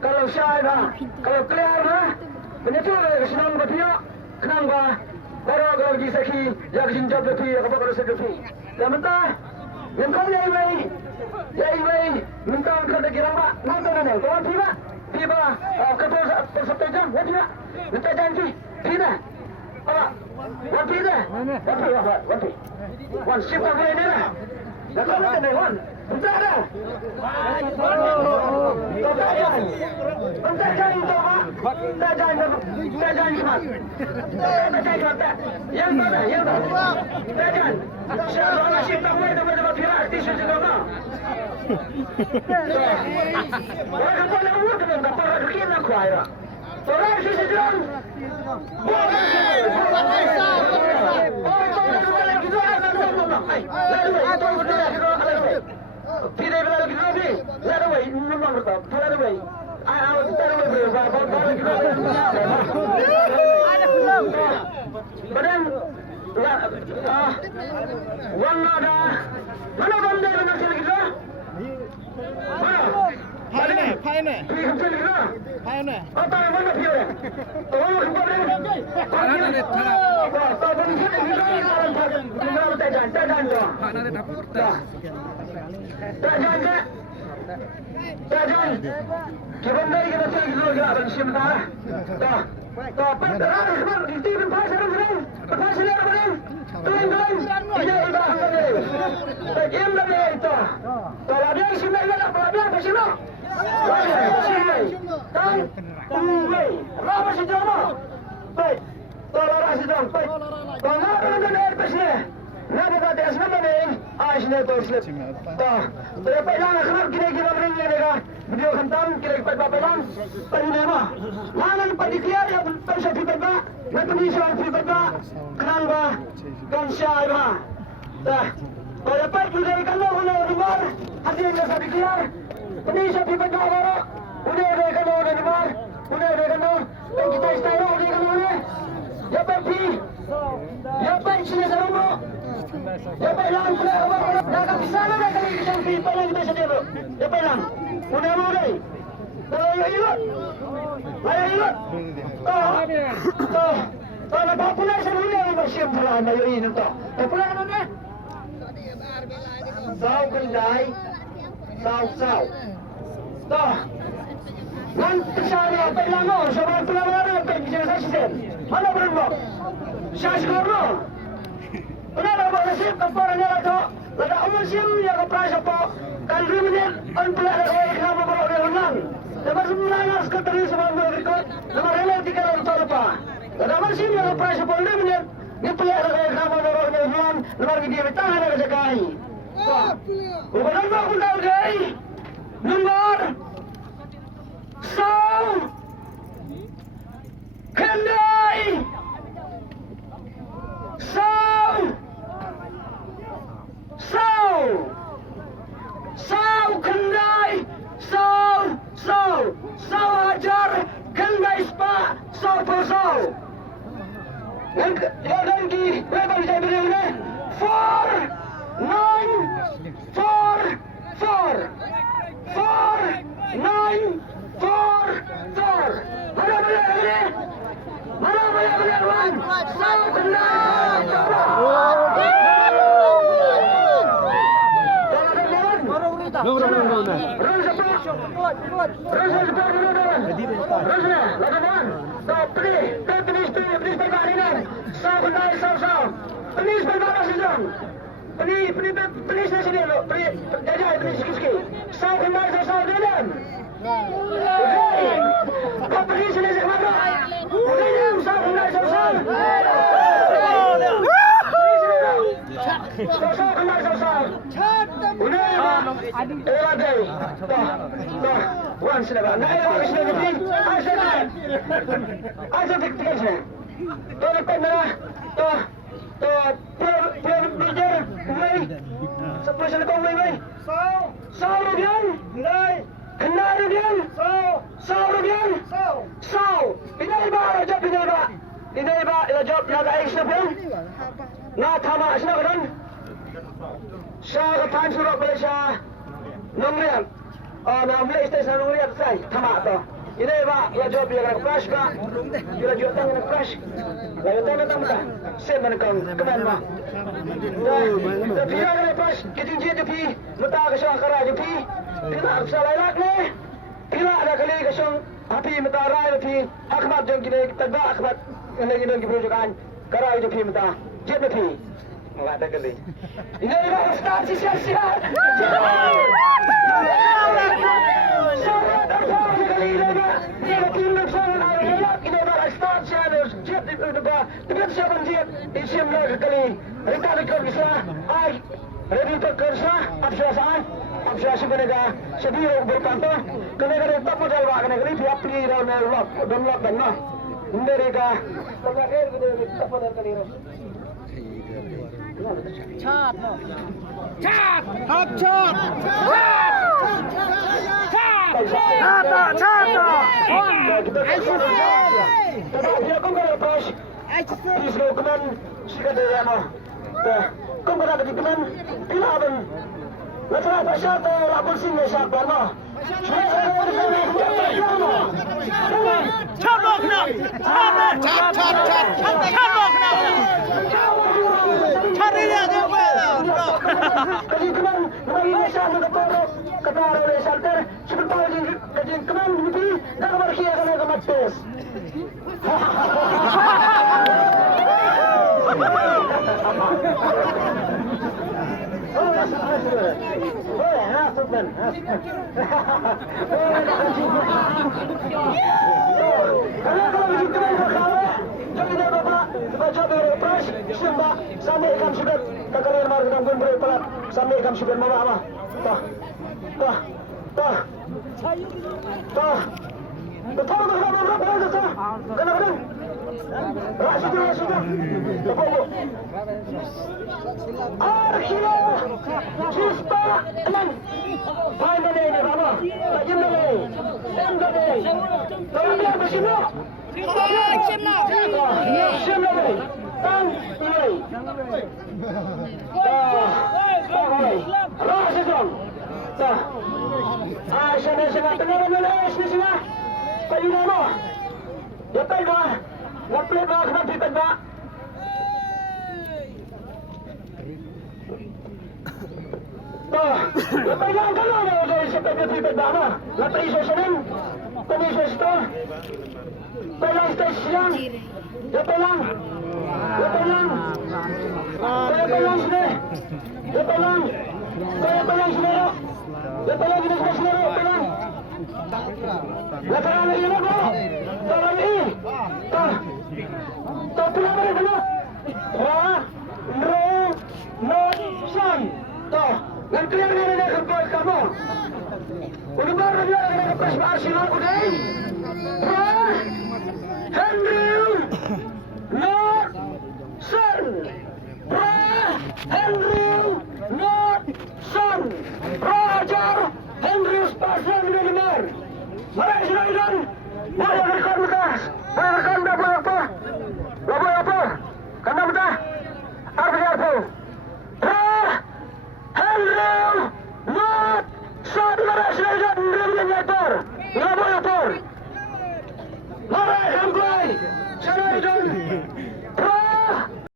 Kalau syaidah, kalau clear na, penyetu senang berpihak, kenang bah, baru kalau di seki, yang jinjat berpihak, apa kalau seperti, yang mentah, yang kau yang ini, minta untuk ada kirang bah, nonton ada, kawan tiba, ketua persatu jam, tiba, minta janji, tiba, apa, one shift apa ini lah, nak kau nak ada one. Entah dah. Tak jalan. Entah jalan tu mak. Tak jalan cepat. Tak jalan cepat. Yang mana? Tak jalan. Siapa nasib tak boleh dapat viral tisu juga mak. Orang kata nak buat dengan kapal rakyat nak kuai mak. Orang sisi jalan. Tidak berlalu kita ni, lada way, memang betul, lada way. Lada way berapa? Badan, warna ada, mana bandar mana sel kita? Mana? Payne. Sel kita? Payne. Apa mana pion? Orang kita berapa? Mana ni? Tahu ni kita jalan tu. Tajan, kita dari kita cakap dulu juga bersih mentara. Penterang sebab kita berpas orang sering, berpas sendiri orang, tuan, kita ibadah sendiri. Tajam dah itu. Kalau ada sini ada, kalau ada apa sini? Sini. Dan, apa sih jama? Baik, kalau rasa jam, baik. Kalau ada yang bersih. Nada kata asal mana ni? Asal tu asal. Terlepas lang kerap kira bering ni mereka video khantam kira berapa lang? Panjang mana pada clear ya pasal berapa? Nanti ni soal berapa? Kerang bah, gansyai bah. Terlepas kita kalau luar hati yang saya clear. Ini soal berapa baru? Udah kalau luar, udah kalau kita style udah kalau ni. Ya pergi. Ya pergi sini sama. Ya pelang pula nak ke sana nak kali kita pergi pelang kita sendiri. Ya pelang. Mudah mudah. Ayo ikut. Kalau popular sebelumnya bersih pula ayo ini tu. Popular mana? Sau kendai. Sau. Dah. Nanti sana pelang oh, sebab pelang mana pergi sana sistem. Mana berapa? Syas korno. Kenapa nasib kapal ni ada? Ada umur sim yang kapal siapa? Kan ribuan anpula ada kenapa baru dia ulang? Lepas sebenarnya sekretari sebab berikut, nama relay 300 rupiah. Ada umur sim yang kapal siapa ribuan? Ni pula ada kenapa baru dia ulang? Lepas dia bertahan ada sekai. Bukan apa pun tahu gay. Nomor Kendai. Sau kendai, sau hajar kendai spa, sau persau. Yang lagi berapa saya beri ini? 4, 9, 4. Ada berapa ini? Mana boleh berlawan? Sau kendali. Mari,